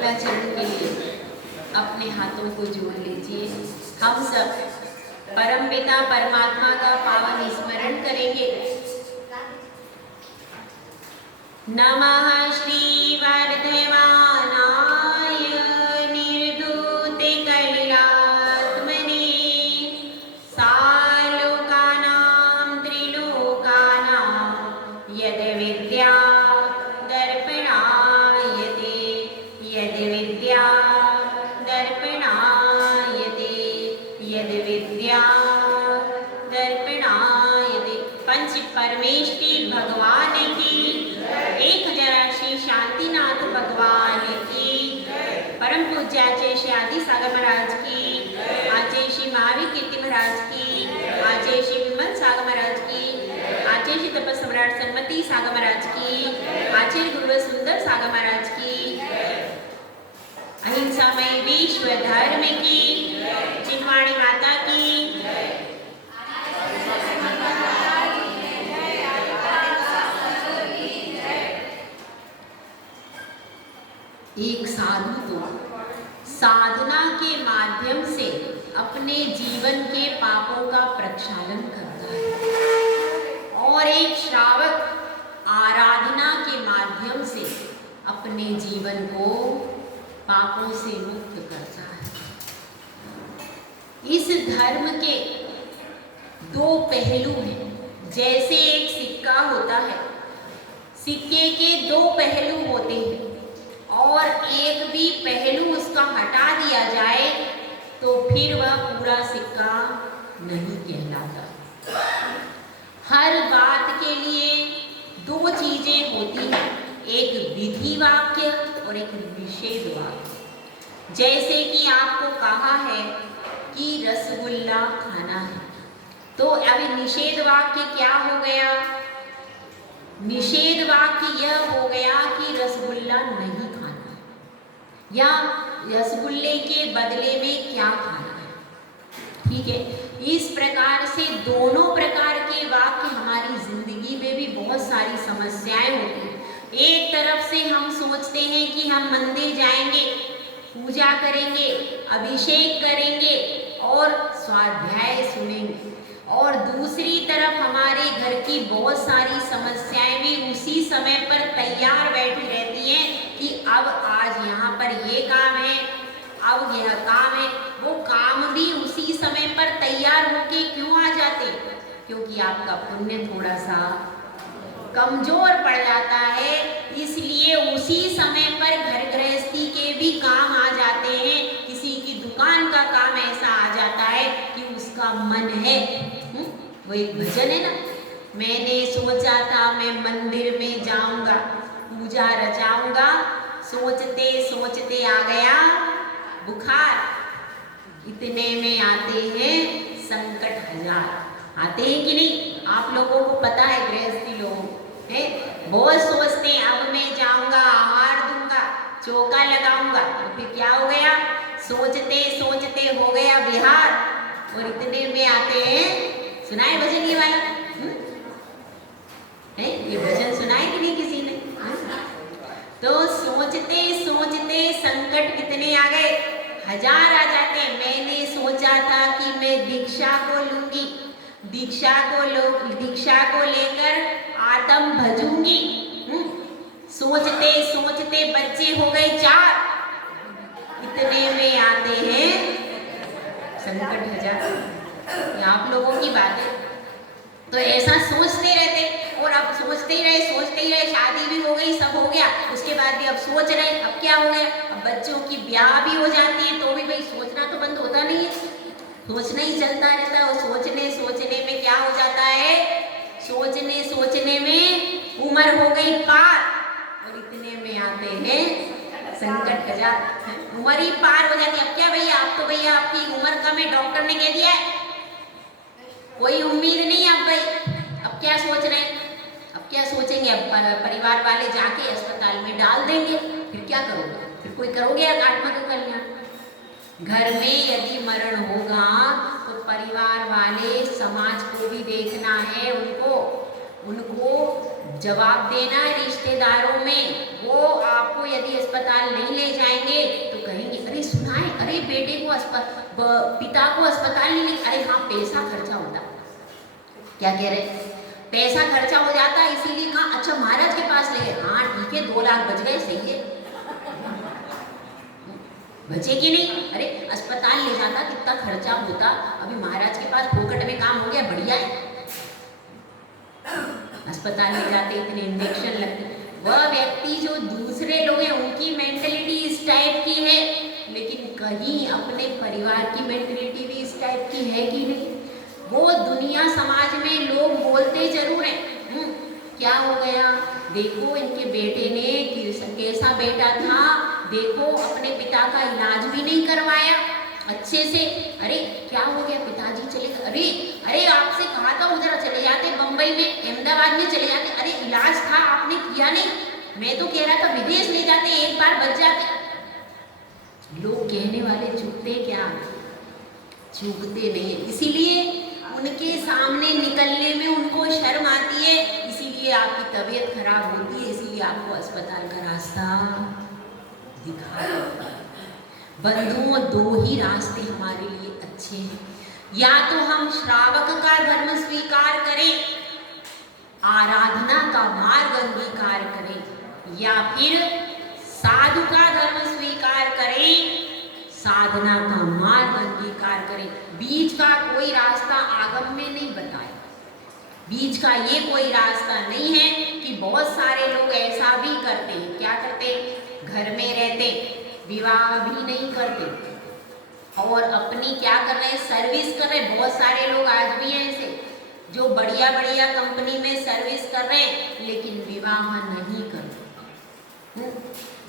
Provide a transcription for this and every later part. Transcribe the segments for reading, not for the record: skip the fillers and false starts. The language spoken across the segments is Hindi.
मंगलाचरण के लिए अपने हाथों को जोड़ लीजिए। हम सब परमपिता परमात्मा का पावन स्मरण करेंगे। नमः श्री वर्धमानाय निर्धूते कलिलात्मने सालोकानां त्रिलोकानां यद् विद्या दर्पणायते यद् विद्या दर्पणायते यद् विद्या दर्पणायते। पंच परमेष्टि भगवान की, एक हजार श्री शांतिनाथ भगवान की, परम पूज्य आचार्य श्री आदि सागर महाराज की, आचार्य श्री महावीर कीर्ति महाराज की, आचार्य श्री विमल सागर महाराज की, आचार्य श्री तपस सम्राट सन्मति सागर महाराज की, आचार्य गुरु सुंदर सागर महाराज की, अहिंसामय विश्व धर्म की, चिन्मयाणी माता की, एक साधु तो साधना के माध्यम से अपने जीवन के पापों का प्रक्षालन करता है और एक श्रावक आराधना के माध्यम से अपने जीवन को पापों से मुक्त करता है। इस धर्म के दो पहलू हैं। जैसे एक सिक्का होता है, सिक्के के दो पहलू होते हैं और एक भी पहलू उसका हटा दिया जाए तो फिर वह पूरा सिक्का नहीं कहलाता। हर बात के लिए दो चीजें होती हैं, एक विधि वाक्य और एक निषेध वाक्य। जैसे कि आपको कहा है कि रसगुल्ला खाना है, तो अभी निषेध वाक्य क्या हो गया? निषेध वाक्य यह हो गया कि रसगुल्ला नहीं खाना है या रसगुल्ले के बदले में क्या खाना है। ठीक है, इस प्रकार से दोनों प्रकार के वाक्य हमारी जिंदगी में भी बहुत सारी समस्याएं होती हैं। एक तरफ से हम सोचते हैं कि हम मंदिर जाएंगे, पूजा करेंगे, अभिषेक करेंगे और स्वाध्याय सुनेंगे, और दूसरी तरफ हमारे घर की बहुत सारी समस्याएं भी उसी समय पर तैयार बैठी रहती हैं कि अब आज यहाँ पर ये काम है, अब यह काम है। वो काम भी उसी समय पर तैयार होके क्यों आ जाते? क्योंकि आपका पुण्य थोड़ा सा कमजोर पड़ जाता है, इसलिए उसी समय पर घर गृहस्थी के भी काम आ जाते हैं। किसी की दुकान का काम ऐसा आ जाता है कि उसका मन है, वो एक भजन है ना, मैंने सोचा था मैं मंदिर में जाऊंगा, पूजा रचाऊंगा, सोचते सोचते आ गया बुखार, इतने में आते हैं संकट हजार। आते हैं कि नहीं? आप लोगों को पता है, गृहस्थी लोगों है, बहुत सोचते हैं अब मैं जाऊंगा, आहार दूंगा, चौका लगाऊंगा, तो फिर क्या हो गया? सोचते सोचते हो गया बिहार, और इतने में आते हैं। सुनाए भजन ये वाला? है ये भजन सुनाए कि नहीं किसी ने? तो सोचते सोचते संकट कितने आ गए? हजार आ जाते। मैंने सोचा था कि मैं दीक्षा को लूंगी, दीक्षा को लेकर आत्म भजूंगी। सोचते सोचते बच्चे हो गए 4, इतने में आते हैं संकट हजार। ये आप लोगों की बात है। तो ऐसा सोचते रहते, और अब सोचते ही रहे, शादी भी हो गई, सब हो गया, उसके बाद भी अब सोच रहे, अब क्या हो गया? अब बच्चों की ब्याह भी हो जाती है तो भी भाई सोचना तो बंद होता नहीं है, सोचना ही चलता रहता है। और सोचने में क्या हो जाता है? सोचने में उम्र हो गई पार, और इतने में आते हैं संकट हजार। उम्र ही पार हो जाती है। अब क्या भैया, अब तो भैया आपकी उम्र कम है, डॉक्टर ने कह दिया है, कोई उम्मीद नहीं अब भाई। अब क्या सोच रहे हैं? अब क्या सोचेंगे? अब परिवार वाले जाके अस्पताल में डाल देंगे, फिर क्या करोगे? फिर कोई करोगे या आत्महत्या कल्याण? घर में यदि मरण होगा तो परिवार वाले, समाज को भी देखना है, उनको जवाब देना रिश्तेदारों में। वो आपको यदि अस्पताल नहीं ले जाएंगे तो कहेंगे अरे सुना है, अरे बेटे को पिता को अस्पताल नहीं ले, अरे हाँ पैसा खर्चा होता। क्या कह रहे, पैसा खर्चा हो जाता इसीलिए कहा अच्छा महाराज के पास ले गए। हाँ ठीक है 2 लाख बच गए, सही है, बचे कि नहीं। अरे अस्पताल ले जाता कितना खर्चा होता, अभी महाराज के पास फोकट में काम हो गया, बढ़िया है। अस्पताल ले जाते इतने इंजेक्शन लगते। वह व्यक्ति जो दूसरे लोग हैं उनकी मेंटलिटी इस टाइप की है, लेकिन कहीं अपने परिवार की मेंटलिटी भी इस टाइप की है कि नहीं। वो दुनिया समाज में लोग बोलते जरूर हैं क्या हो गया, देखो इनके बेटे ने कैसा बेटा था, देखो अपने पिता का इलाज भी नहीं करवाया अच्छे से। अरे क्या हो गया, पिताजी चले गए, अरे अरे आपसे कहा था उधर चले जाते, बम्बई में अहमदाबाद में चले जाते, अरे इलाज था आपने किया नहीं, मैं तो कह रहा था विदेश ले जाते, एक बार बच जाते। लोग कहने वाले चूकते क्या, चूकते नहीं है, इसीलिए उनके सामने निकलने में उनको शर्म आती है, इसीलिए आपकी तबीयत खराब होती है, इसीलिए आपको अस्पताल का रास्ता दिखा देता है। बंधुओं 2 ही रास्ते हमारे लिए अच्छे हैं, या तो हम श्रावक का धर्म स्वीकार करें, आराधना का मार्ग अंगीकार करें, या फिर साधु का धर्म स्वीकार करें, साधना का मार्ग अंगीकार करें। बीच का कोई रास्ता आगम में नहीं बताया। बीच का ये कोई रास्ता नहीं है कि बहुत सारे लोग ऐसा भी करते हैं। क्या करते, घर में रहते, विवाह भी नहीं करते और अपनी क्या कर रहे हैं, सर्विस कर रहे हैं। बहुत सारे लोग आज भी हैं ऐसे जो बढ़िया बढ़िया कंपनी में सर्विस कर रहे हैं, लेकिन विवाह नहीं कर रहे,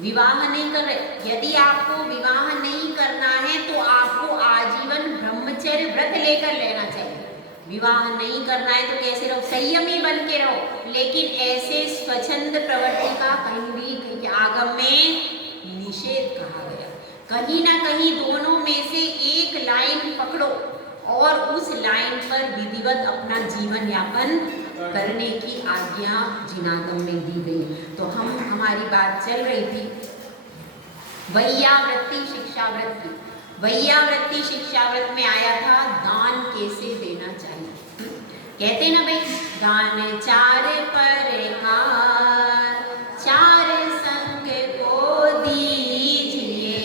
विवाह नहीं कर रहे। यदि आपको विवाह नहीं करना है तो आपको आजीवन ब्रह्मचर्य व्रत लेकर लेना चाहिए। विवाह नहीं करना है तो कैसे रहो, संयमी बन के रहो, लेकिन ऐसे स्वच्छंद प्रवृत्ति का कहीं भी आगम में निषेध कहा गया। कहीं ना कहीं दोनों में से एक लाइन पकड़ो और उस लाइन पर विधिवत अपना जीवन यापन करने की आज्ञा जिनागम में दी गई। तो हमारी बात चल रही थी वैयावृत्ति शिक्षावृत्ति। वैयावृत्ति शिक्षावृत्ति में आया था दान कैसे देना चाहिए। कहते ना भाई, दान 4 प्रकार, 4 संग को दीजिए,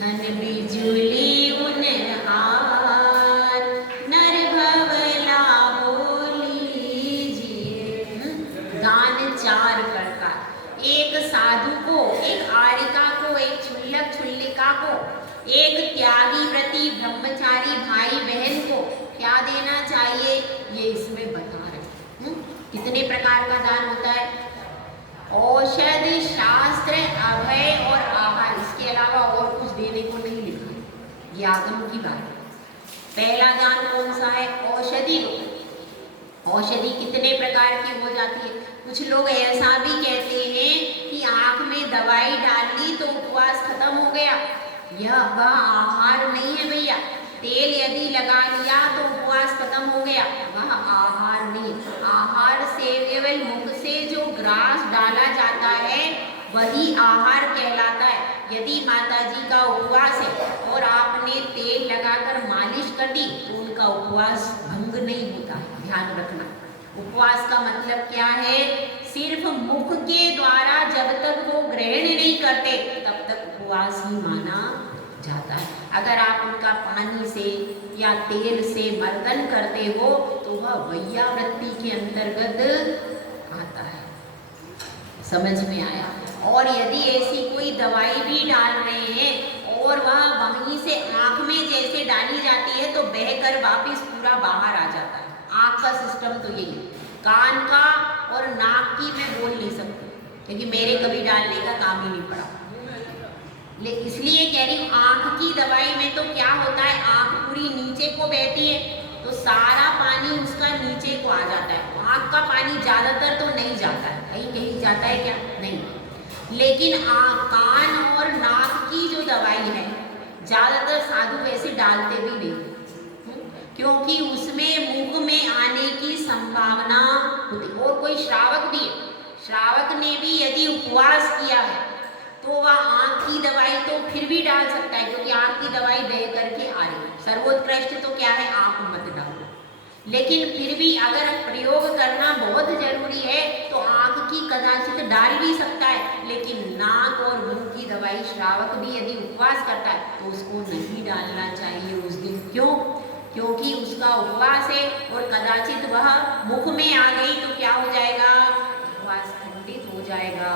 धन बिजुली उन हार, नर भवला बोलीजिए। दान 4 प्रकार, एक साधु को, एक आरिका को, एक क्षुल्लक क्षुल्लिका को, एक त्यागी व्रती ब्रह्मचारी भाई बहन को क्या देना चाहिए, ये इसमें बता रहे। कितने प्रकार का दान होता है, औषध, शास्त्र, अभय और आहार, इसके अलावा और कुछ देने को नहीं लिखा, ये आगम की बात है। पहला दान कौन सा है, औषधि। औषधि कितने प्रकार की हो जाती है। कुछ लोग ऐसा भी कहते हैं कि आँख में दवाई डाल ली तो उपवास खत्म हो गया। यह वह आहार नहीं है भैया। तेल यदि लगा लिया तो उपवास खत्म हो गया, वह आहार नहीं। आहार से केवल मुख से जो ग्रास डाला जाता है वही आहार कहलाता है। यदि माताजी का उपवास है और आपने तेल लगाकर मालिश कर दी तो उनका उपवास भंग नहीं होता है, ध्यान रखना। उपवास का मतलब क्या है, सिर्फ मुख के द्वारा जब तक वो ग्रहण नहीं करते तब तक उपवास ही माना जाता है। अगर आप उनका पानी से या तेल से मर्दन करते हो तो वह वैयावृत्ति के अंतर्गत आता है। समझ में आया। और यदि ऐसी कोई दवाई भी डाल रहे हैं और वह वहीं से आँख में जैसे डाली जाती है तो बहकर वापस पूरा बाहर आ जाता है। आँख का सिस्टम तो यही है। कान का और नाक की मैं बोल नहीं सकती क्योंकि मेरे कभी डालने का काम ही नहीं पड़ा, लेकिन इसलिए कह रही हूँ आँख की दवाई में तो क्या होता है, आँख पूरी नीचे को बहती है तो सारा पानी उसका नीचे को आ जाता है। आँख का पानी ज़्यादातर तो नहीं जाता है, कहीं कहीं जाता है क्या, नहीं। लेकिन कान और नाक की जो दवाई है ज़्यादातर साधु वैसे डालते भी नहीं, क्योंकि उसमें मुख में आने की संभावना होती। और कोई श्रावक भी है श्रावक ने भी यदि उपवास किया है तो वह आँख की दवाई तो फिर भी डाल सकता है, क्योंकि आँख की दवाई बह करके आ रही है। सर्वोत्कृष्ट तो क्या है, आँख मत डालो। लेकिन फिर भी अगर प्रयोग करना बहुत जरूरी है तो आँख की कदाचित डाल भी सकता है, लेकिन नाक और मुंह की दवाई श्रावक भी यदि उपवास करता है तो उसको नहीं डालना चाहिए उस दिन। क्यों? क्योंकि उसका उपवास है और कदाचित वह मुख में आ गई तो क्या हो जाएगा, उपवास खंडित हो जाएगा।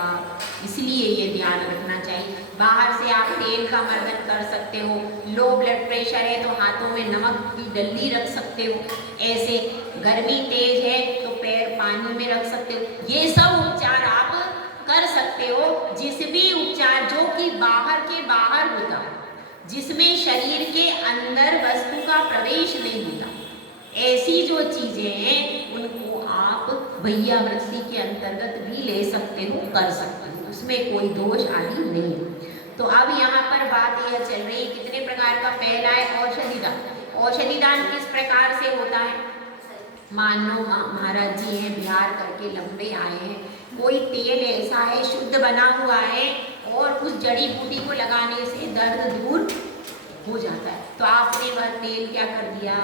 इसलिए ये ध्यान रखना चाहिए। बाहर से आप तेल का मर्दन कर सकते हो, लो ब्लड प्रेशर है तो हाथों में नमक की डल्ली रख सकते हो, ऐसे गर्मी तेज है तो पैर पानी में रख सकते हो। ये सब उपचार आप कर सकते हो। जिस भी उपचार जो कि बाहर के बाहर होता है, जिसमें शरीर के अंदर वस्तु का प्रवेश नहीं होता, ऐसी जो चीजें हैं उनको आप वैयावृत्ति के अंतर्गत भी ले सकते हो, कर सकते हो, उसमें कोई दोष आदि नहीं है। तो अब यहाँ पर बात यह चल रही है कितने प्रकार का। पहला है औषधि दान। औषधि दान किस प्रकार से होता है, मान लो महाराज जी हैं, बिहार करके लंबे आए हैं, कोई तेल ऐसा है शुद्ध बना हुआ है और उस जड़ी बूटी को लगाने से दर्द दूर हो जाता है, तो आपने वह तेल क्या कर दिया,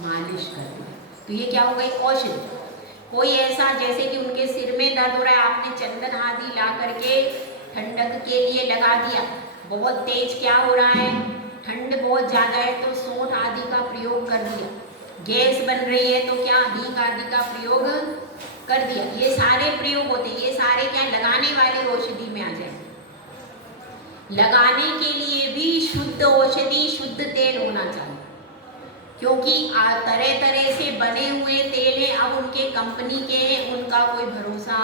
मालिश कर दिया, तो ये क्या हो गई, औषधि। कोई ऐसा जैसे कि उनके सिर में दर्द हो रहा है, आपने चंदन आदि ला करके ठंडक के लिए लगा दिया। बहुत तेज क्या हो रहा है, ठंड बहुत ज़्यादा है तो सौंठ आदि का प्रयोग कर दिया। गैस बन रही है तो क्या, हींग आदि का प्रयोग कर दिया। ये सारे प्रयोग होते हैं, ये सारे क्या लगाने वाली औषधि में आ जाए। लगाने के लिए भी शुद्ध औषधि, शुद्ध तेल होना चाहिए, क्योंकि तरह तरह से बने हुए तेल हैं, अब उनके कंपनी के हैं, उनका कोई भरोसा।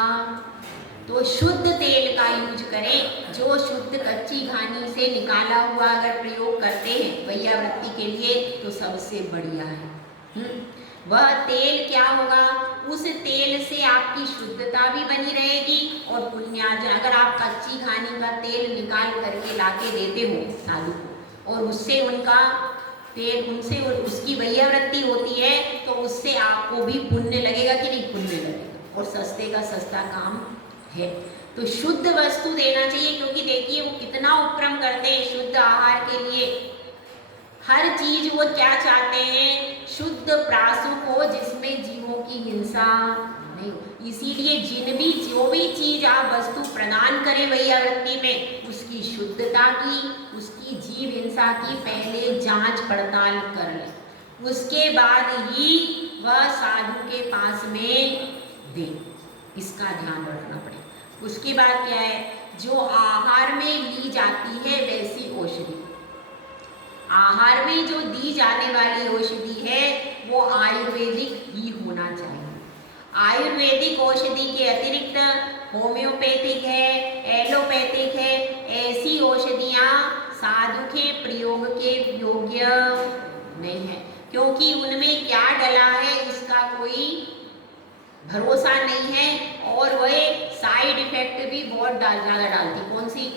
तो शुद्ध तेल का यूज करें, जो शुद्ध कच्ची घानी से निकाला हुआ अगर प्रयोग करते हैं वैयावृत्ति के लिए तो सबसे बढ़िया है। वह तेल क्या होगा, उस तेल से आपकी शुद्धता भी बनी रहेगी और पुण्यार्जन। अगर आप कच्ची घानी का तेल निकाल करके लाके देते हो साधु को और उससे उनका तेल, उनसे उसकी वैयावृत्ति होती है तो उससे आपको भी पुण्य लगेगा कि नहीं, पुण्य लगेगा और सस्ते का सस्ता काम है। तो शुद्ध वस्तु देना चाहिए, क्योंकि देखिए वो कितना उपक्रम करते हैं शुद्ध आहार के लिए। हर चीज वो क्या चाहते हैं, शुद्ध प्रासुक हो जिसमें जीवों की हिंसा नहीं हो। इसीलिए जो भी चीज आप वस्तु प्रदान करें वैयावृत्ति में, उसकी शुद्धता की, उसकी जीव हिंसा की पहले जांच पड़ताल कर ले, उसके बाद ही वह साधु के पास में दे। इसका ध्यान रखना पड़ेगा। उसके बाद क्या है, जो आहार में ली जाती है वैसी औषधि, आहार में जो दी जाने वाली औषधि है वो आयुर्वेदिक ही होना चाहिए। आयुर्वेदिक औषधि के अतिरिक्त होम्योपैथिक है, एलोपैथिक है, ऐसी औषधियाँ साधु के प्रयोग के योग्य नहीं है, क्योंकि उनमें क्या डला है इसका कोई भरोसा नहीं है और वह साइड इफेक्ट भी बहुत ज़्यादा डालती। कौन सी,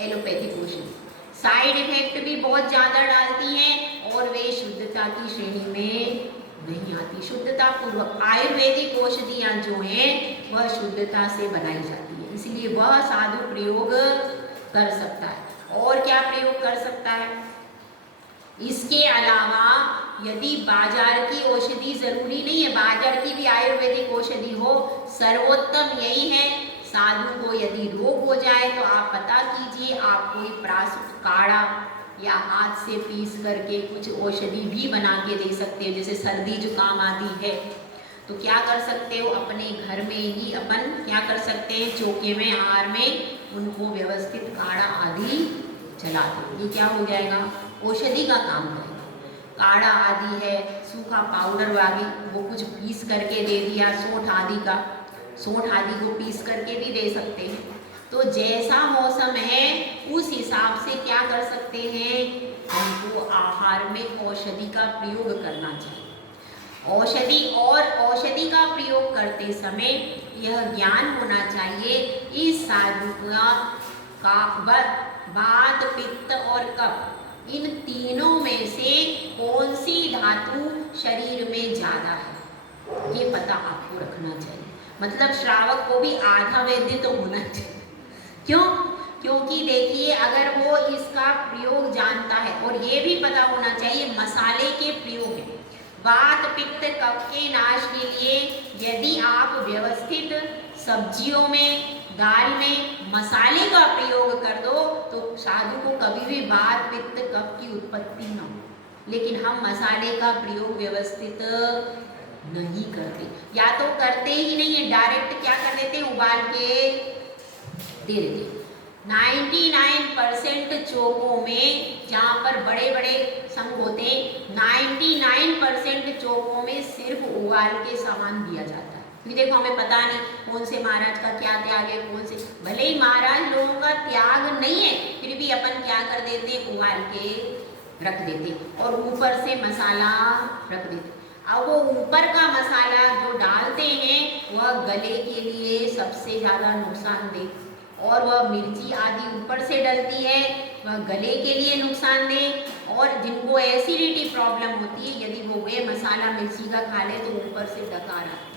एलोपैथिक औषधि साइड इफेक्ट भी बहुत ज़्यादा डालती हैं और वे शुद्धता की श्रेणी में नहीं आती। शुद्धता पूर्वक आयुर्वेदिक औषधियाँ जो हैं वह शुद्धता से बनाई जाती है, इसलिए वह साधु प्रयोग कर सकता है। और क्या प्रयोग कर सकता है, इसके अलावा यदि बाजार की औषधि जरूरी नहीं है, बाजार की भी आयुर्वेदिक औषधि हो, सर्वोत्तम यही है। साधु को यदि रोग हो जाए तो आप पता कीजिए, आप कोई प्राशुद्ध काढ़ा या हाथ से पीस करके कुछ औषधि भी बना के दे सकते हो। जैसे सर्दी जुकाम आदि है तो क्या कर सकते हो, अपने घर में ही अपन क्या कर सकते हैं, चौके में आहार में उनको व्यवस्थित काढ़ा आदि चला दो, ये क्या हो जाएगा, औषधि का काम करेगा। काढ़ा आदि है, सूखा पाउडर वाली वो कुछ पीस करके दे दिया, सौंठ आदि को पीस करके भी दे सकते हैं। तो जैसा मौसम है उस हिसाब से क्या कर सकते हैं, हमको आहार में औषधि का प्रयोग करना चाहिए। औषधि का प्रयोग करते समय यह ज्ञान होना चाहिए, इस साधु का वात, पित्त और कफ, इन तीनों में से कौन सी धातु शरीर में ज़्यादा है, ये पता आपको रखना चाहिए। मतलब श्रावक को भी आधा वैद्य तो होना चाहिए। क्यों? क्योंकि देखिए अगर वो इसका प्रयोग जानता है और ये भी पता होना चाहिए मसाले के प्रयोग में वात पित्त कफ के नाश के लिए यदि आप व्यवस्थित सब्जियों में दाल में मसाले का प्रयोग कर दो तो साधु को कभी भी वात पित्त कफ की उत्पत्ति न हो। लेकिन हम मसाले का प्रयोग व्यवस्थित नहीं करते, या तो करते ही नहीं है, डायरेक्ट क्या कर देते हैं, उबाल के दे देते। 99% चौकों में जहाँ पर बड़े बड़े संघ होते हैं 99% चौकों में सिर्फ उबाल के सामान दिया जाता है। फिर देखो हमें पता नहीं कौन से महाराज का क्या त्याग है, कौन से, भले ही महाराज लोगों का त्याग नहीं है फिर भी अपन क्या कर देते, उबाल के रख देते और ऊपर से मसाला रख देते। अब वो ऊपर का मसाला जो डालते हैं वह गले के लिए सबसे ज़्यादा नुकसानदेह, और वह मिर्ची आदि ऊपर से डलती है वह गले के लिए नुकसानदेह। और जिनको एसिडिटी प्रॉब्लम होती है यदि वो वे मसाला मिर्ची का खा ले तो ऊपर से डकार आता है।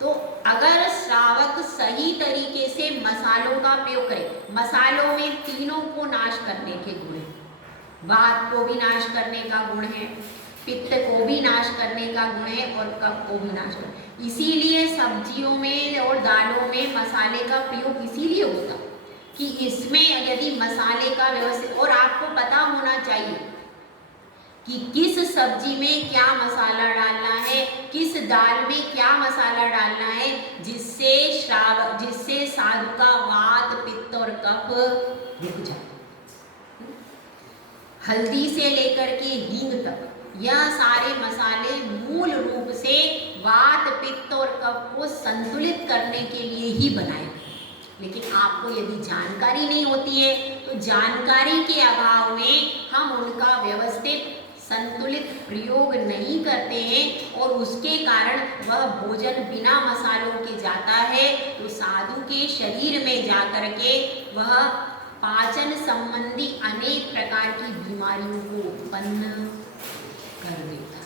तो अगर श्रावक सही तरीके से मसालों का प्रयोग करे, मसालों में तीनों को नाश करने के गुण हैं, वात को भी नाश करने का गुण है, पित्त को भी नाश करने का गुण है और कफ को भी नाश करने। इसीलिए सब्जियों में और दालों में मसाले का प्रयोग इसीलिए होता कि इसमें यदि मसाले का व्यवस्थित, और आपको पता होना चाहिए कि किस सब्जी में क्या मसाला डालना है, किस दाल में क्या मसाला डालना है, जिससे साधु का वात पित्त और कफ रुक जाए। हल्दी से लेकर के हींग तक यह सारे मसाले मूल रूप से वात पित्त और कफ को संतुलित करने के लिए ही बनाए। लेकिन आपको यदि जानकारी नहीं होती है तो जानकारी के अभाव में हम उनका व्यवस्थित संतुलित प्रयोग नहीं करते हैं और उसके कारण वह भोजन बिना मसालों के जाता है तो साधु के शरीर में जाकर के वह पाचन संबंधी अनेक प्रकार की बीमारियों को उत्पन्न कर देता है।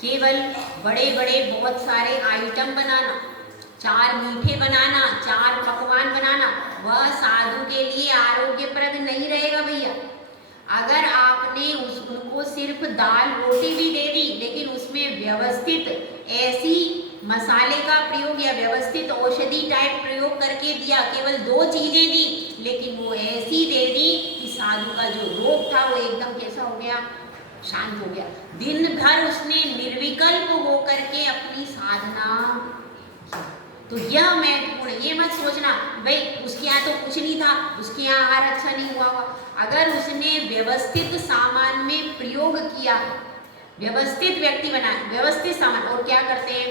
केवल बड़े बड़े बहुत सारे आइटम बनाना, 4 मीठे बनाना, 4 पकवान बनाना, वह साधु के लिए आरोग्यप्रद नहीं रहेगा भैया। अगर आपने उनको सिर्फ दाल रोटी भी दे दी लेकिन उसमें व्यवस्थित ऐसी मसाले का प्रयोग या व्यवस्थित औषधि टाइप प्रयोग करके दिया, केवल 2 चीजें दी लेकिन वो ऐसी दे दी कि साधु का जो रोग था वो एकदम कैसा हो गया, शांत हो गया। दिन भर उसने निर्विकल्प होकर के अपनी साधना। तो यह महत्वपूर्ण, ये मत सोचना भाई उसके यहाँ तो कुछ नहीं था, उसके यहाँ आहार अच्छा नहीं हुआ होगा। अगर उसने व्यवस्थित सामान में प्रयोग किया, व्यवस्थित व्यक्ति बना, व्यवस्थित सामान, और क्या करते हैं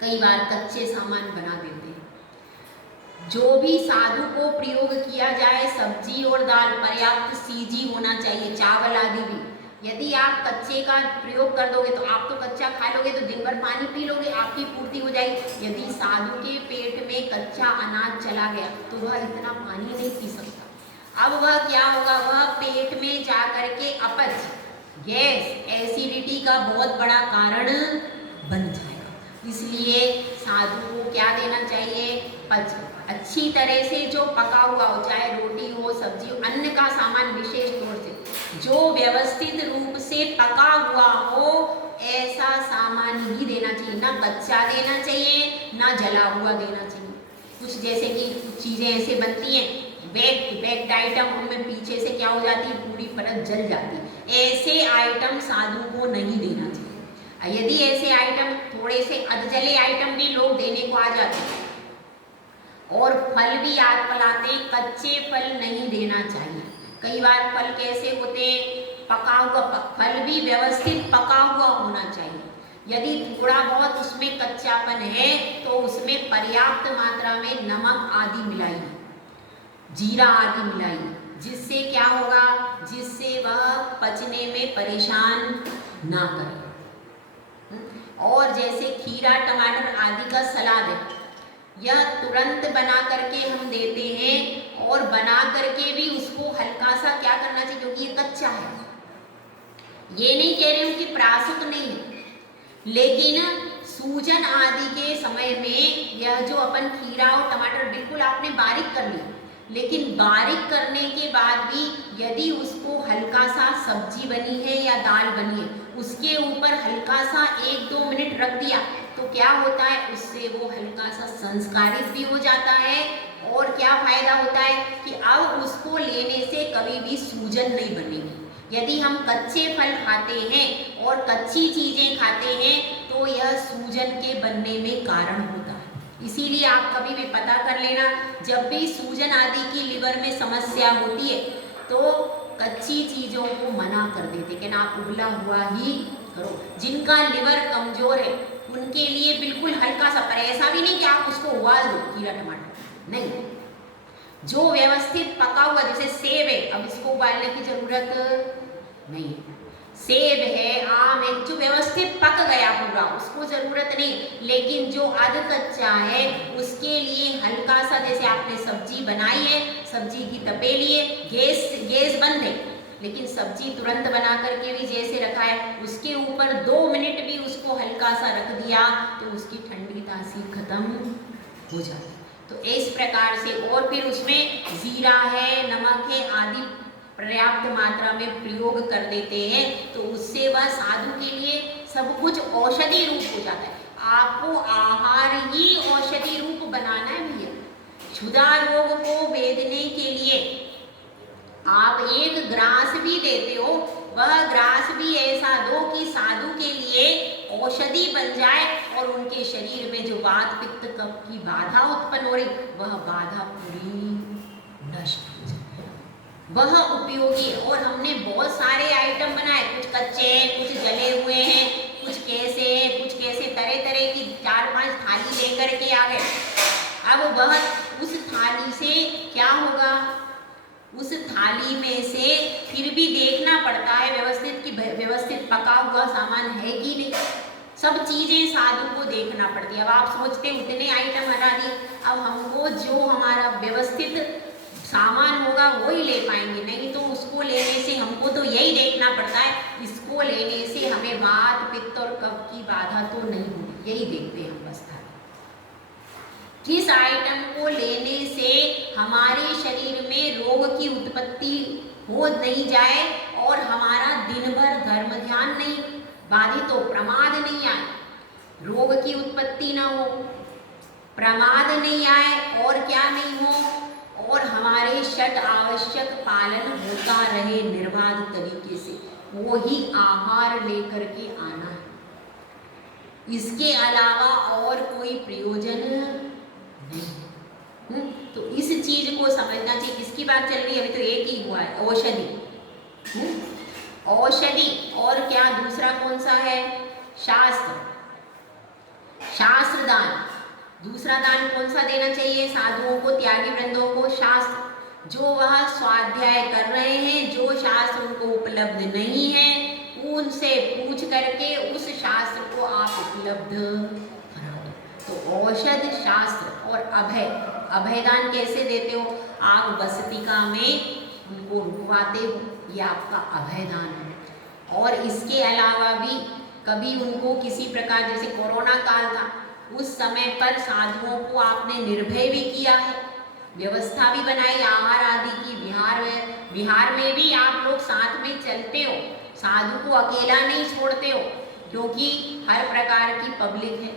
कई बार कच्चे सामान बना देते हैं। जो भी साधु को प्रयोग किया जाए सब्जी और दाल पर्याप्त सीजी होना चाहिए, चावल आदि भी। यदि आप कच्चे का प्रयोग कर दोगे तो आप तो कच्चा खा लोगे तो दिन भर पानी पी लोगे, आपकी पूर्ति हो जाएगी। यदि साधु के पेट में कच्चा अनाज चला गया तो वह इतना पानी नहीं पी सकता। अब वह क्या होगा, वह पेट में जा करके अपच, गैस, एसिडिटी का बहुत बड़ा कारण बन जाएगा। इसलिए साधु को क्या देना चाहिए, अच्छी तरह से जो पका हुआ हो, चाहे रोटी हो सब्जी हो, अन्न का सामान विशेष तौर से जो व्यवस्थित रूप से पका हुआ हो ऐसा सामान ही देना चाहिए। ना कच्चा देना चाहिए ना जला हुआ देना चाहिए। कुछ जैसे कि कुछ चीज़ें ऐसे बनती हैं बेक्ड आइटम, उनमें पीछे से क्या हो जाती है, पूरी परत जल जाती है। ऐसे आइटम साधु को नहीं देना चाहिए। यदि ऐसे आइटम, थोड़े से अधजले आइटम भी लोग देने को आ जाते हैं और फल भी याद पलाते, कच्चे फल नहीं देना चाहिए। कई बार फल कैसे होते हैं, पका हुआ फल भी व्यवस्थित पका हुआ होना चाहिए। यदि थोड़ा बहुत उसमें कच्चापन है तो उसमें पर्याप्त मात्रा में नमक आदि मिलाइए, जीरा आदि मिलाइए, जिससे क्या होगा, जिससे वह पचने में परेशान ना करे। और जैसे खीरा टमाटर आदि का सलाद है, यह तुरंत बना करके हम देते हैं और बना करके भी उसको हल्का सा क्या करना चाहिए, क्योंकि ये कच्चा है। ये नहीं कह रही हूँ कि प्रासुक नहीं है, लेकिन सूजन आदि के समय में यह जो अपन खीरा और टमाटर बिल्कुल आपने बारीक कर लिया, लेकिन बारीक करने के बाद भी यदि उसको हल्का सा सब्जी बनी है या दाल बनी है उसके ऊपर हल्का सा 1-2 मिनट रख दिया तो क्या होता है, उससे वो हल्का सा संस्कारित भी हो जाता है। और क्या फायदा होता है कि अब उसको लेने से कभी भी सूजन नहीं बनेगी। यदि हम कच्चे फल खाते हैं और कच्ची चीजें खाते हैं तो यह सूजन के बनने में कारण होता है। इसीलिए आप कभी भी पता कर लेना, जब भी सूजन आदि की लिवर में समस्या होती है तो कच्ची चीजों को मना कर देते कि ना आप उबला हुआ ही करो। जिनका लिवर कमजोर है उनके लिए बिल्कुल हल्का सा, पर ऐसा भी नहीं कि आप उसको उबाल दो खीरा टमाटर, नहीं, जो व्यवस्थित पका हुआ, जैसे सेब है, अब इसको उबालने की जरूरत नहीं है। सेब है, आम है, जो व्यवस्थित पक गया पूरा उसको जरूरत नहीं, लेकिन जो आध कच्चा है उसके लिए हल्का सा, जैसे आपने सब्जी बनाई है, सब्जी की तपेली है, गैस बंद है, लेकिन सब्जी तुरंत बना करके भी जैसे रखा है उसके ऊपर 2 मिनट भी उसको हल्का सा रख दिया तो उसकी ठंडी तासीर खत्म हो जाती है। तो इस प्रकार से, और फिर उसमें जीरा है, नमक है आदि पर्याप्त मात्रा में प्रयोग कर देते हैं तो उससे वह साधु के लिए सब कुछ औषधि रूप हो जाता है। आपको आहार ही औषधि रूप बनाना है भैया। क्षुधा रोग को वेदने के लिए आप एक ग्रास भी देते हो, वह ग्रास भी ऐसा दो कि साधु के लिए औषधि बन जाए और उनके शरीर में जो वात पित्त कफ की बाधा उत्पन्न हो रही वह बाधा पूरी नष्ट हो जाए, वह उपयोगी है। और हमने बहुत सारे आइटम बनाए, कुछ कच्चे हैं, कुछ जले हुए हैं, कुछ कैसे हैं, कुछ कैसे, तरह तरह की 4-5 थाली लेकर के आ गए। अब वह उस थाली से क्या होगा, उस थाली में से फिर भी देखना पड़ता है व्यवस्थित कि व्यवस्थित पका हुआ सामान है कि नहीं, सब चीजें साधु को देखना पड़ती है। अब आप सोचते उतने आइटम हटा दिए, अब हमको जो हमारा व्यवस्थित सामान होगा वो ही ले पाएंगे, नहीं तो उसको लेने से हमको तो यही देखना पड़ता है, इसको लेने से हमें वात पित्त और कफ की बाधा तो नहीं होगी, यही देखते हैं हम बस। किस आइटम को लेने से हमारे शरीर में रोग की उत्पत्ति हो नहीं जाए और हमारा दिन भर धर्म ध्यान नहीं बाधित हो, प्रमाद नहीं आए, रोग की उत्पत्ति ना हो, प्रमाद नहीं आए और क्या नहीं हो, और हमारे षट आवश्यक पालन होता रहे निर्बाध तरीके से, वो ही आहार लेकर के आना है। इसके अलावा और कोई प्रयोजन नहीं। तो इस चीज को समझना चाहिए। किसकी बात चल रही है, अभी तो एक ही हुआ है, औषधि। औषधि और क्या दूसरा कौन सा है, शास्त्र, शास्त्र दान। दूसरा दान कौन सा देना चाहिए साधुओं को, त्यागी वृंदों को, शास्त्र। जो वह स्वाध्याय कर रहे हैं, जो शास्त्र उनको उपलब्ध नहीं है, उनसे पूछ करके उस शास्त्र को आप उपलब्ध करा दो। तो औषध, शास्त्र और अभय। अभयदान कैसे देते हो, आप बसतिका में उनको रुकवाते हो, ये आपका अभयदान है। और इसके अलावा भी कभी उनको किसी प्रकार, जैसे कोरोना काल था उस समय पर साधुओं को आपने निर्भय भी किया है, व्यवस्था भी बनाई आहार आदि की। बिहार में भी आप लोग साथ में चलते हो, साधु को अकेला नहीं छोड़ते हो, क्योंकि हर प्रकार की पब्लिक है,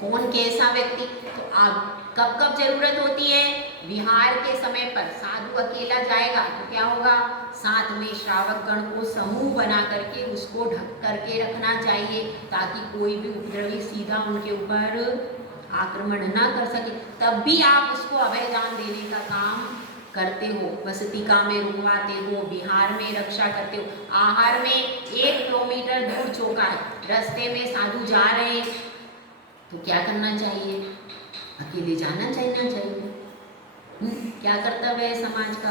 कौन कैसा व्यक्ति। तो आप कब कब जरूरत होती है, बिहार के समय पर साधु अकेला जाएगा तो क्या होगा, साथ में श्रावक गण को समूह बना करके उसको ढक करके रखना चाहिए, ताकि कोई भी उपद्रवी सीधा उनके ऊपर आक्रमण ना कर सके। तब भी आप उसको अभयदान देने का काम करते हो, बसतिका में रुकवाते हो, बिहार में रक्षा करते हो। आहार में 1 किलोमीटर दूर चौका है, रास्ते में साधु जा रहे हैं तो क्या करना चाहिए, अकेले जाना चाहिए। क्या कर्तव्य है समाज का,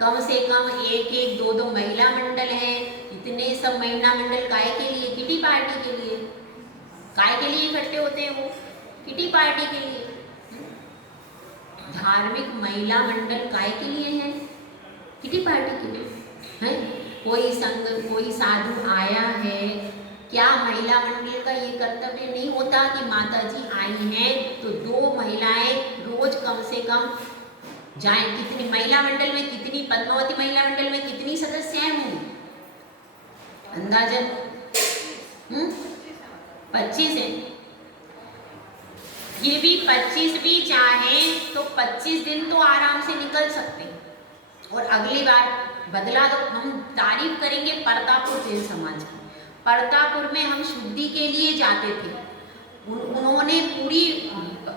कम से कम 1-1, 2-2 महिला मंडल हैं, इतने सब महिला मंडल काहे के लिए, किटी पार्टी के लिए, काहे के लिए इकट्ठे होते हैं वो, किटी पार्टी के लिए। धार्मिक महिला मंडल काहे के लिए है, किटी पार्टी के लिए है। कोई संघ, कोई साधु आया है क्या महिला मंडल का ये कर्तव्य नहीं होता कि माता जी आई हैं तो 2 महिलाएं रोज कम से कम जाएं? कितनी महिला मंडल में, कितनी पद्मावती महिला मंडल में कितनी सदस्याएं होंगी अंदाजन? 25 है। ये भी 25 भी चाहे तो 25 दिन तो आराम से निकल सकते हैं। और अगली बार बदला तो हम तारीफ करेंगे परतापुर जैन समाज की। परतापुर में हम शुद्धि के लिए जाते थे, उन्होंने पूरी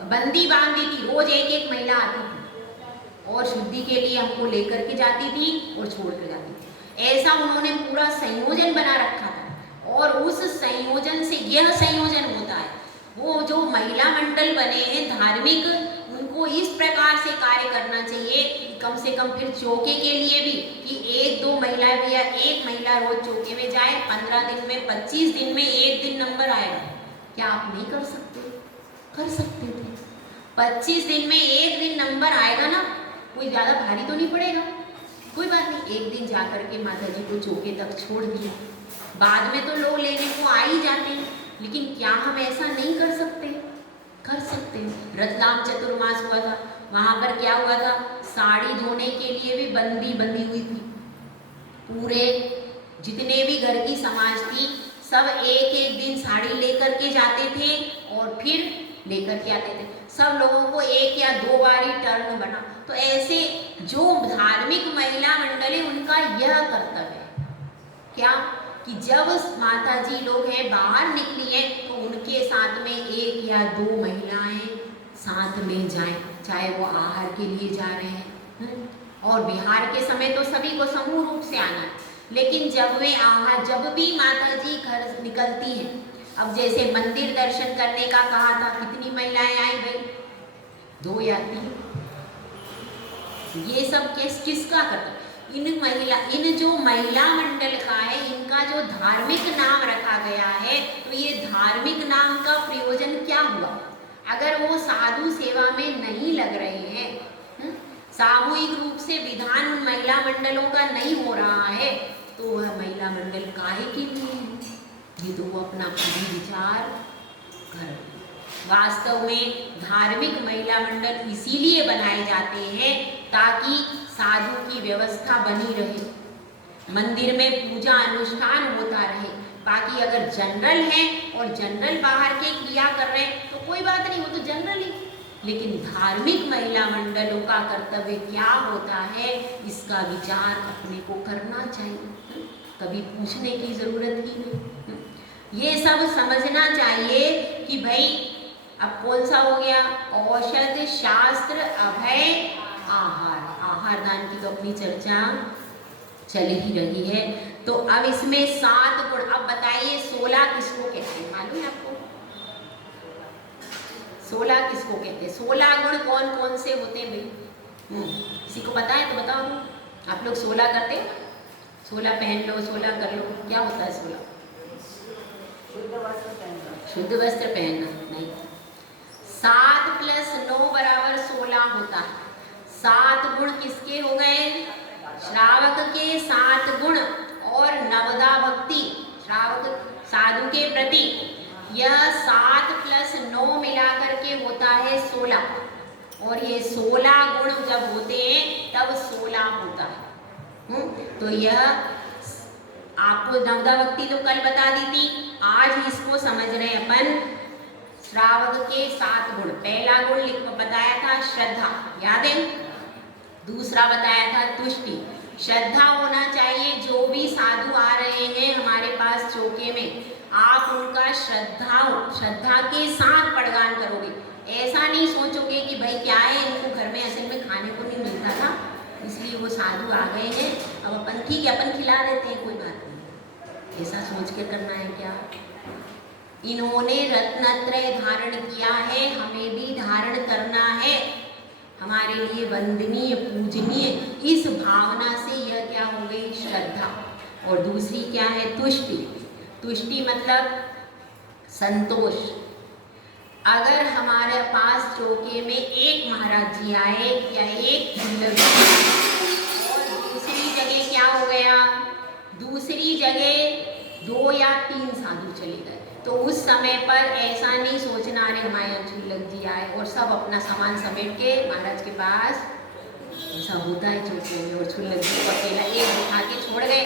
बंदी बांधी थी, रोज एक महिला आती थी और शुद्धि के लिए हमको लेकर के जाती थी और छोड़ कर जाती थी। ऐसा उन्होंने पूरा संयोजन बना रखा था। और उस संयोजन से यह संयोजन होता है, वो जो महिला मंडल बने हैं धार्मिक, उनको इस प्रकार से कार्य करना चाहिए कि कम से कम फिर चौके के लिए भी कि 1-2 महिला भी, या 1 महिला रोज चौके में जाए, 15 दिन में, 25 दिन में 1 दिन नंबर आएगा। क्या आप नहीं कर सकते? कर सकते थे। 25 दिन में 1 दिन नंबर आएगा ना, कोई ज़्यादा भारी तो नहीं पड़ेगा। कोई बात नहीं, 1 दिन जा करके माता जी को चौके तक छोड़ दिया, बाद में तो लोग लेने को आ ही जाते हैं। लेकिन क्या हम ऐसा नहीं कर सकते? कर सकते हैं। रतलाम चतुर्मास हुआ था, वहाँ पर क्या हुआ था, साड़ी धोने के लिए भी बंदी हुई थी। पूरे जितने भी घर की समाज थी सब एक दिन साड़ी लेकर के जाते थे और फिर लेकर के आते थे। सब लोगों को 1 या 2 बार ही टर्न बना। तो ऐसे जो धार्मिक महिला मंडल है उनका यह कर्तव्य है क्या कि जब माता जी लोग हैं बाहर निकली हैं तो उनके साथ में 1 या 2 महिलाएं साथ में जाएं, चाहे वो आहार के लिए जा रहे हैं। और बिहार के समय तो सभी को समूह रूप से आना है, लेकिन जब वे आहार, जब भी माता जी घर निकलती हैं, अब जैसे मंदिर दर्शन करने का कहा था, कितनी महिलाएं आई भाई? 2 या 3। ये सब किसका करता? इन जो महिला मंडल का है, इनका जो धार्मिक नाम रखा गया है, तो ये धार्मिक नाम का प्रयोजन क्या हुआ? अगर वो साधु सेवा में नहीं लग रहे हैं, सामूहिक रूप से विधान उन महिला मंडलों का नहीं हो रहा है, तो वह महिला मंडल काहे के लिए है? ये तो वो अपना पूरी विचार कर। वास्तव में धार्मिक महिला मंडल इसीलिए बनाए जाते हैं ताकि साधु की व्यवस्था बनी रहे, मंदिर में पूजा अनुष्ठान होता रहे। बाकी अगर जनरल है और जनरल बाहर के क्रिया कर रहे हैं तो कोई बात नहीं, वो तो जनरल ही। लेकिन धार्मिक महिला मंडलों का कर्तव्य क्या होता है, इसका विचार अपने को करना चाहिए, कभी पूछने की जरूरत ही नहीं। ये सब समझना चाहिए कि भाई अब कौन सा हो गया, औषध शास्त्र अभय आहार, आहार दान की तो अपनी चर्चा चल ही रही है। तो अब इसमें 7 गुण, अब बताइए 16 किसको कहते हैं? मालूम है आपको 16 किसको कहते हैं? 16 गुण कौन कौन से होते हैं भाई? किसी को पता है तो बताओ। आप लोग 16 करते हैं? 16 पहन लो, 16 कर लो, क्या होता है 16? शुद्ध वस्त्र पहनना नहीं। 7 + 9 = 16 होता है। 7 गुण किसके हो गए? श्रावक के 7 गुण और नवदा भक्ति श्रावक साधु के प्रति, यह 7 + 9 मिलाकर के होता है 16। और ये 16 गुण जब होते हैं तब 16 होता है। तो यह आपको नवदा भक्ति तो कल बता दी थी, आज इसको समझ रहे हैं अपन। श्रावक के 7 गुण, पहला गुण बताया था श्रद्धा, याद है? दूसरा बताया था तुष्टि, श्रद्धा होना चाहिए। जो भी साधु आ रहे हैं हमारे पास चौके में, आप उनका श्रद्धा के साथ पड़गान करोगे। ऐसा नहीं सोचोगे कि भाई क्या है, इनको घर में असल में खाने को नहीं मिलता था इसलिए वो साधु आ गए हैं, अब अपन ठीक है अपन खिला देते हैं, कोई बात नहीं, ऐसा सोच के करना है क्या? इन्होंने रत्नत्रय धारण किया है, हमें भी धारण करना है, हमारे लिए वंदनीय पूजनीय। इस भावना से यह क्या हो गई? श्रद्धा। और दूसरी क्या है? तुष्टि। तुष्टि मतलब संतोष। अगर हमारे पास चौके में एक महाराज जी आए या एक और दूसरी जगह क्या हो गया? दूसरी जगह 2 या 3 साधु चले गए, तो उस समय पर ऐसा नहीं सोचना अरे हमारे यहाँ छुल्लक जी आए और सब अपना सामान समेट के महाराज के पास, ऐसा होता है चौके में, और छुल्लक जी को अकेला एक बिठा के छोड़ गए।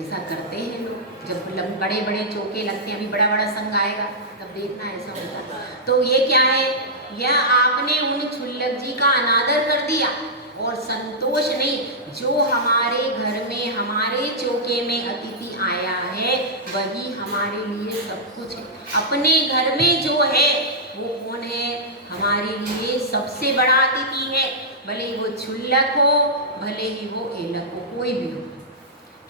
ऐसा करते हैं लोग, जब बड़े बड़े चौके लगते हैं, अभी बड़ा बड़ा संघ आएगा तब देखना ऐसा होता है। तो ये क्या है, यह आपने उन छुल्लक जी का अनादर कर दिया और संतोष नहीं, जो हमारे घर में हमारे चौके में अतिथि आया है वही हमारे लिए सब कुछ है। अपने घर में जो है वो कौन है, हमारे लिए सबसे बड़ा अतिथि है, भले ही वो छुल्लक हो भले ही वो एलक हो, कोई भी हो।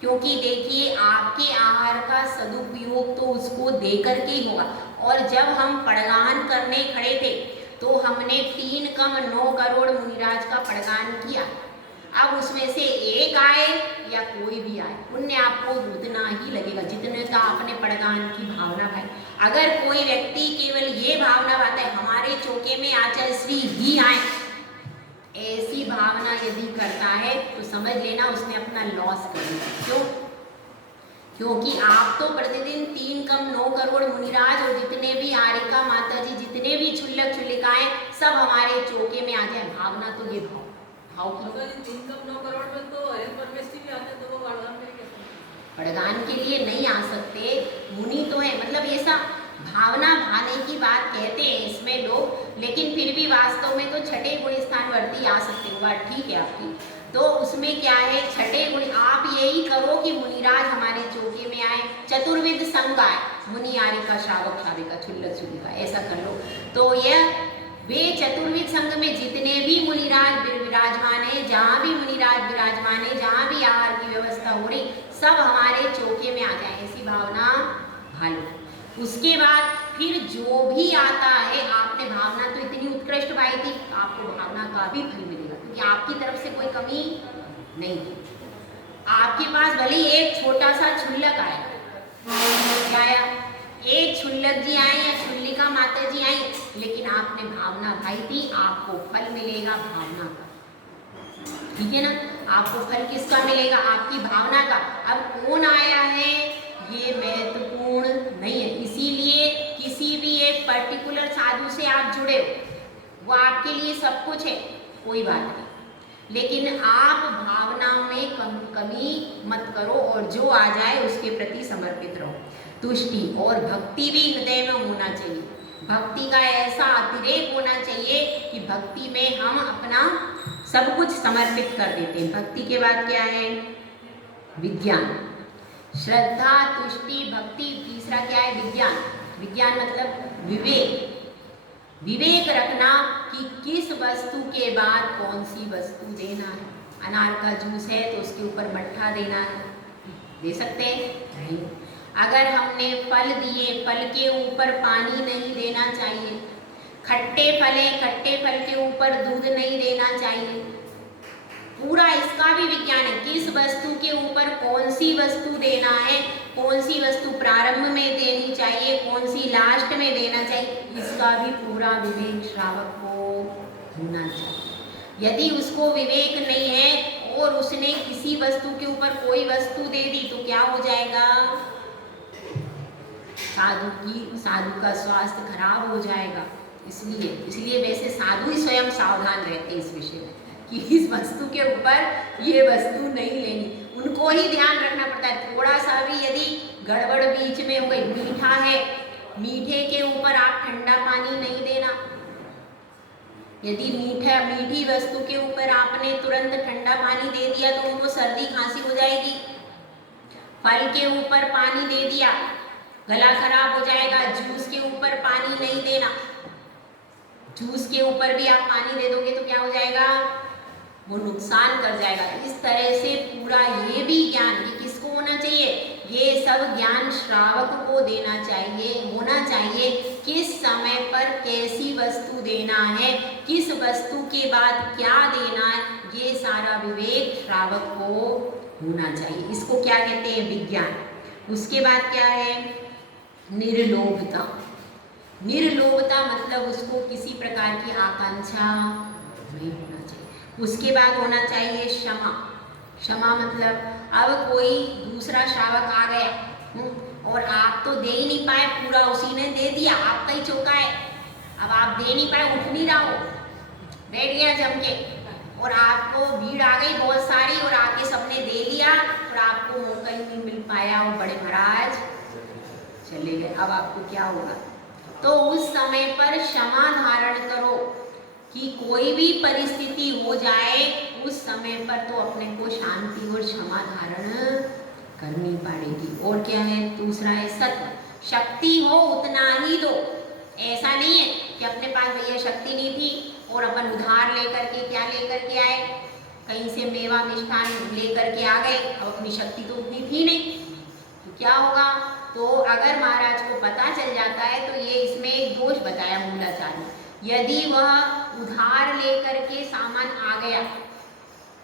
क्योंकि देखिए आपके आहार का सदुपयोग तो उसको दे करके ही होगा। और जब हम पड़गान करने खड़े थे तो हमने 3 कम 9 करोड़ मुनिराज का पड़गान किया। अब उसमें से एक आए या कोई भी आए, पुण्य आपको उतना ही लगेगा जितने का आपने पड़गान की भावना भाई। अगर कोई व्यक्ति केवल ये भावना बात है हमारे चौके में आचार्य श्री ही आए, ऐसी भावना यदि करता है तो समझ लेना उसने अपना लॉस कर लिया। क्यों? क्योंकि आप तो प्रतिदिन 3 कम 9 करोड़ मुनिराज और जितने भी आरिका माता जी, जितने भी छुल्लक छुल्लिकाएं सब हमारे चौके में आ जाए, भावना तो ये भाव की 3 कम 9 करोड़ में तो हरिन परमेश्वरी भी आते, तो वो पड़गान में कैसे? पड़गान के लिए नहीं आ सकते, मुनि तो है, मतलब ऐसा भावना भाने की बात कहते हैं इसमें लोग, लेकिन फिर भी वास्तव में तो छठे गुण स्थान वर्ती आ सकते हो, बात ठीक है आपकी। तो उसमें क्या है, छठे गुण आप यही करो कि मुनिराज हमारे चौके में आए, चतुर्विध संघ आए, मुनि आरिका श्रावक श्राविका छुल्लक छुल्लिका, ऐसा कर लो। तो यह वे चतुर्विध संघ में जितने भी मुनिराज विराजमान है, जहाँ भी मुनिराज विराजमान है, जहाँ भी आहार की व्यवस्था हो रही, सब हमारे चौके में आ जाए, ऐसी भावना भालो। उसके बाद फिर जो भी आता है, आपने भावना तो इतनी उत्कृष्ट पाई थी, आपको भावना का भी फल मिलेगा, क्योंकि आपकी तरफ से कोई कमी नहीं थी। आपके पास भले ही एक छोटा सा छुल्लक आया, क्या आया, एक छुल्लक जी आए या छुल्लिका माता जी आई, लेकिन आपने भावना भाई थी, आपको फल मिलेगा भावना का, ठीक है ना। आपको फल किसका मिलेगा, आपकी भावना का। अब कौन आया है ये महत्वपूर्ण नहीं है, इसीलिए किसी भी एक पर्टिकुलर साधु से आप जुड़े हो, वो आपके लिए सब कुछ है, कोई बात नहीं, लेकिन आप भावना में कमी मत करो और जो आ जाए उसके प्रति समर्पित रहो। तुष्टि और भक्ति भी हृदय में होना चाहिए, भक्ति का ऐसा अतिरेक होना चाहिए कि भक्ति में हम अपना सब कुछ समर्पित कर देते हैं। भक्ति के बाद क्या है, विज्ञान, श्रद्धा, तुष्टि, भक्ति, तीसरा क्या है, विज्ञान। विज्ञान मतलब विवेक, विवेक रखना कि किस वस्तु के बाद कौन सी वस्तु देना है। अनार का जूस है तो उसके ऊपर मट्ठा देना है, दे सकते हैं नहीं। अगर हमने फल दिए, फल के ऊपर पानी नहीं देना चाहिए। खट्टे फल है, खट्टे फल के ऊपर दूध नहीं देना चाहिए। पूरा इसका भी विज्ञान है, किस वस्तु के ऊपर कौन सी वस्तु देना है, कौन सी वस्तु प्रारंभ में देनी चाहिए, कौन सी लास्ट में देना चाहिए, इसका भी पूरा विवेक श्रावक को होना चाहिए। यदि उसको विवेक नहीं है और उसने किसी वस्तु के ऊपर कोई वस्तु दे दी तो क्या हो जाएगा, साधु का स्वास्थ्य खराब हो जाएगा। इसलिए वैसे साधु ही स्वयं सावधान रहते हैं इस विषय में कि इस वस्तु के ऊपर ये वस्तु नहीं लेनी, उनको ही ध्यान रखना पड़ता है। थोड़ा सा भी यदि गड़बड़ बीच में हो गई, मीठा है, मीठे के ऊपर आप ठंडा पानी नहीं देना। यदि मीठी वस्तु के ऊपर आपने तुरंत ठंडा पानी दे दिया तो उनको सर्दी खांसी हो जाएगी। फल के ऊपर पानी दे दिया, गला खराब हो जाएगा। जूस के ऊपर पानी नहीं देना, जूस के ऊपर भी आप पानी दे दोगे तो क्या हो जाएगा, वो नुकसान कर जाएगा। इस तरह से पूरा ये भी ज्ञान, ये किसको होना चाहिए, ये सब ज्ञान श्रावक को देना चाहिए, होना चाहिए। किस समय पर कैसी वस्तु देना है, किस वस्तु के बाद क्या देना है, ये सारा विवेक श्रावक को होना चाहिए। इसको क्या कहते हैं, विज्ञान। उसके बाद क्या है, निर्लोभता। निर्लोभता मतलब उसको किसी प्रकार की आकांक्षा नहीं होना चाहिए। उसके बाद होना चाहिए क्षमा। क्षमा मतलब अब कोई दूसरा श्रावक आ गया और आप तो दे ही नहीं पाए, पूरा उसी ने दे दिया, आपका ही चौका है, अब आप दे नहीं पाए, उठ नहीं रहा हो, बैठ गया जम के, और आपको भीड़ आ गई बहुत सारी और आके सबने दे लिया और आपको मौका ही नहीं मिल पाया और बड़े महाराज चले गए। अब आपको क्या होगा? तो उस समय पर क्षमा धारण करो कि कोई भी परिस्थिति हो जाए, उस समय पर तो अपने को शांति और क्षमा धारण करनी पड़ेगी। और क्या है? दूसरा है सत्व। शक्ति हो उतना ही दो, ऐसा नहीं है कि अपने पास भैया शक्ति नहीं थी और अपन उधार लेकर के क्या लेकर के आए, कहीं से मेवा मिष्ठान लेकर के आ गए, अब अपनी शक्ति तो उतनी थी नहीं, तो क्या होगा? तो अगर महाराज को पता चल जाता है तो ये इसमें एक दोष बताया मूलाचार्य, यदि वह उधार लेकर के सामान आ गया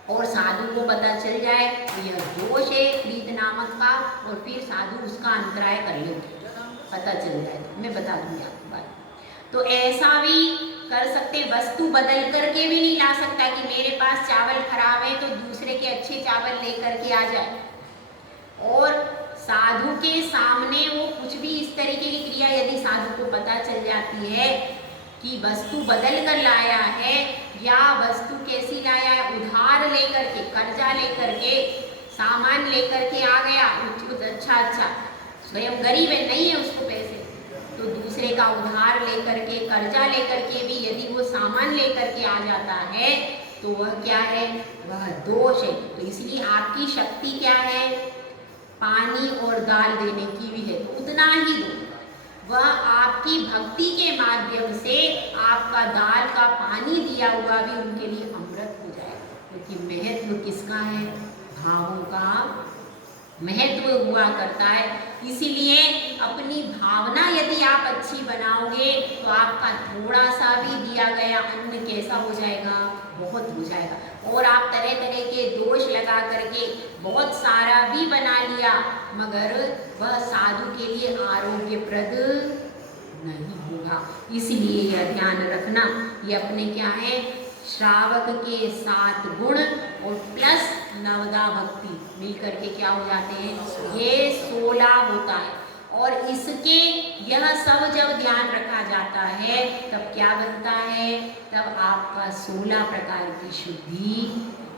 और साधु को पता चल जाए तो यह दोष है प्रीत नामक का, और फिर साधु उसका अंतराय कर ले, पता चल जाए तो मैं बता दूंगी आपको बात। तो ऐसा भी कर सकते, वस्तु बदल करके भी नहीं ला सकता कि मेरे पास चावल खराब है तो दूसरे के अच्छे चावल लेकर के आ जाए, और साधु के सामने वो कुछ भी इस तरीके की क्रिया यदि साधु को पता चल जाती है कि वस्तु बदल कर लाया है या वस्तु कैसी लाया है, उधार लेकर के, कर्जा लेकर के, सामान लेकर के आ गया, अच्छा स्वयं गरीब है, नहीं है उसको पैसे, तो दूसरे का उधार लेकर के, कर्जा लेकर के भी यदि वो सामान लेकर के आ जाता है तो वह क्या है? वह दोष है। तो इसलिए आपकी शक्ति क्या है? पानी और दाल देने की भी है, तो उतना ही दो। वह आपकी भक्ति के माध्यम से आपका दाल का पानी दिया हुआ भी उनके लिए अमृत हो जाएगा, क्योंकि महत्व किसका है? भावों का महत्व हुआ करता है। इसीलिए अपनी भावना यदि आप अच्छी बनाओगे तो आपका थोड़ा सा भी दिया गया अन्न कैसा हो जाएगा? बहुत हो जाएगा। और आप तरह तरह के दोष लगा करके बहुत सारा भी बना लिया मगर वह साधु के लिए आरोग्यप्रद नहीं होगा। इसलिए यह ध्यान रखना, ये अपने क्या है? श्रावक के 7 गुण और प्लस नवदा भक्ति मिलकर के क्या हो जाते हैं? ये 16 होता है। और इसके यह सब जब ध्यान रखा जाता है तब क्या बनता है? तब आपका 16 प्रकार की शुद्धि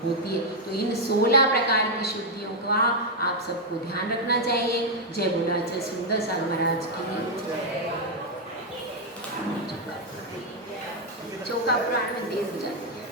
होती है। तो इन 16 प्रकार की शुद्धियों का आप सबको ध्यान रखना चाहिए। जय बोलाचल सुंदर सागर महाराज की। चौका पुराण में देर हो जाती है।